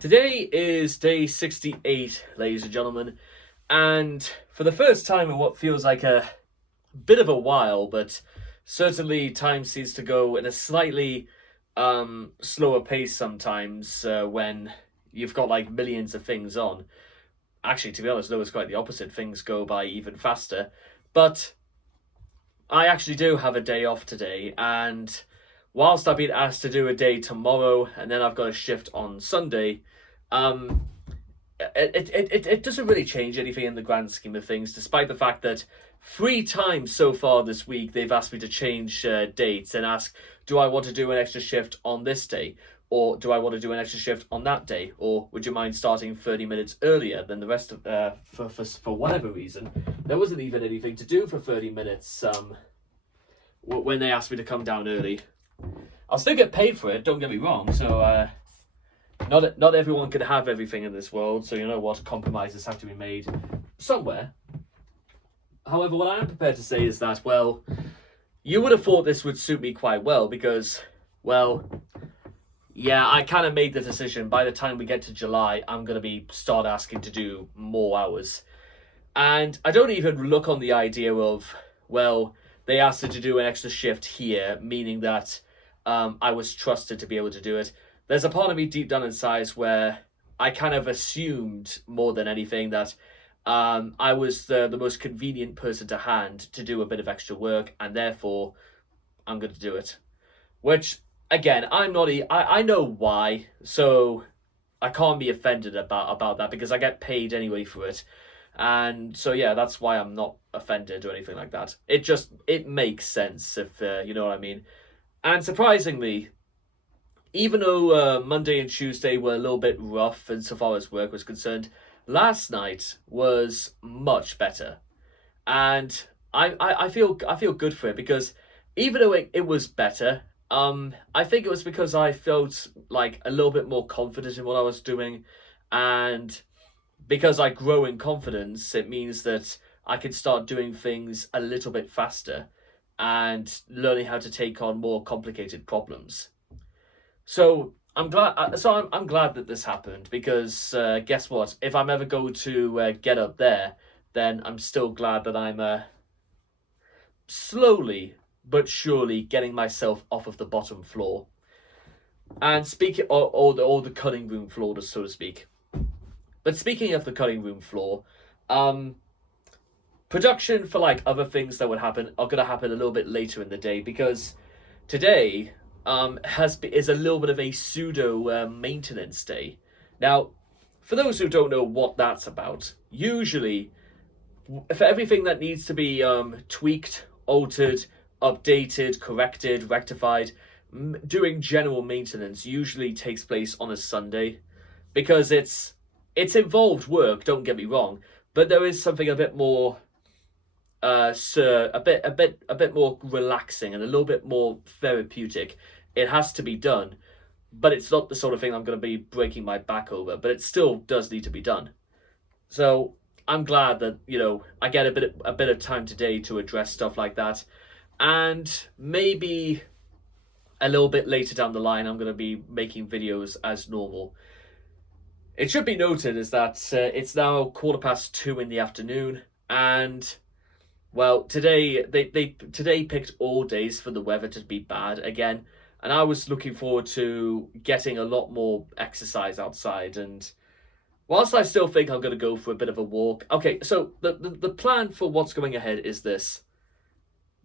Today is day 68, ladies and gentlemen, and for the first time in what feels like a bit of a while, but certainly time seems to go at a slightly slower pace sometimes when you've got like millions of things on. Actually, to be honest, though, it's quite the opposite. Things go by even faster. But I actually do have a day off today, and whilst I've been asked to do a day tomorrow and then I've got a shift on Sunday, um, it doesn't really change anything in the grand scheme of things, despite the fact that 3 times so far this week they've asked me to change dates and ask, do I want to do an extra shift on this day? Or do I want to do an extra shift on that day? Or would you mind starting 30 minutes earlier than the rest of, for whatever reason? There wasn't even anything to do for 30 minutes when they asked me to come down early. I'll still get paid for it, don't get me wrong, so not everyone can have everything in this world, so you know what, compromises have to be made somewhere. However, what I am prepared to say is that, well, you would have thought this would suit me quite well because, well, yeah, I kind of made the decision by the time we get to July, I'm going to start asking to do more hours. And I don't even look on the idea of, well, they asked her to do an extra shift here, meaning that I was trusted to be able to do it. There's a part of me deep down inside where I kind of assumed more than anything that I was the most convenient person to hand to do a bit of extra work, and therefore I'm going to do it. Which, again, I know why, so I can't be offended about that because I get paid anyway for it. And so, yeah, that's why I'm not offended or anything like that. It makes sense, if you know what I mean. And surprisingly, even though Monday and Tuesday were a little bit rough insofar as work was concerned, last night was much better. And I feel good for it because even though it was better, I think it was because I felt like a little bit more confident in what I was doing, and because I grow in confidence, it means that I can start doing things a little bit faster and learning how to take on more complicated problems. So I'm glad. I'm glad that this happened because guess what? If I'm ever going to get up there, then I'm still glad that I'm slowly but surely getting myself off of the bottom floor and speaking or the cutting room floor, so to speak. But speaking of the cutting room floor, production for like other things that would happen are going to happen a little bit later in the day because today is a little bit of a pseudo maintenance day. Now, for those who don't know what that's about, usually for everything that needs to be tweaked, altered, updated, corrected, rectified, doing general maintenance usually takes place on a Sunday because it's involved work. Don't get me wrong, but there is something a bit more a bit more relaxing and a little bit more therapeutic. It has to be done, but it's not the sort of thing I'm going to be breaking my back over, but it still does need to be done. So I'm glad that, you know, I get a bit of time today to address stuff like that, and maybe a little bit later down the line I'm going to be making videos as normal. It should be noted is that it's now 2:15 in the afternoon, and well, today they picked all days for the weather to be bad again, and I was looking forward to getting a lot more exercise outside. And whilst I still think I'm going to go for a bit of a walk, okay, so the plan for what's going ahead is this: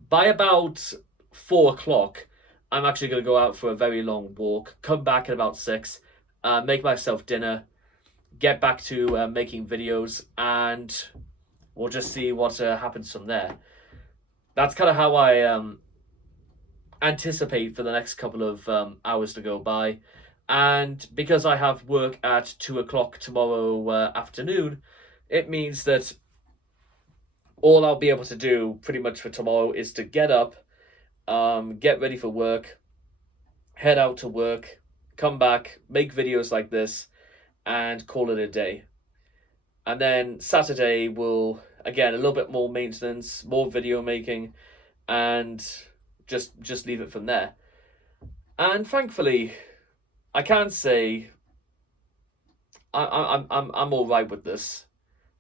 by about 4 o'clock, I'm actually going to go out for a very long walk, come back at about 6, make myself dinner, get back to making videos, and we'll just see what happens from there. That's kind of how I anticipate for the next couple of hours to go by. And because I have work at 2 o'clock tomorrow afternoon, it means that all I'll be able to do pretty much for tomorrow is to get up, get ready for work, head out to work, come back, make videos like this, and call it a day. And then Saturday will, again, a little bit more maintenance, more video making, and just leave it from there. And thankfully, I can say I'm all right with this.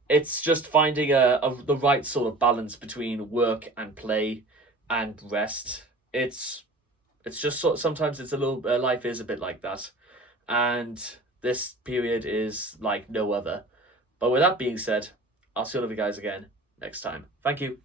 It's just finding the right sort of balance between work and play and rest. It's just sort sometimes it's a little life is a bit like that, and this period is like no other. But with that being said, I'll see all of you guys again next time. Thank you.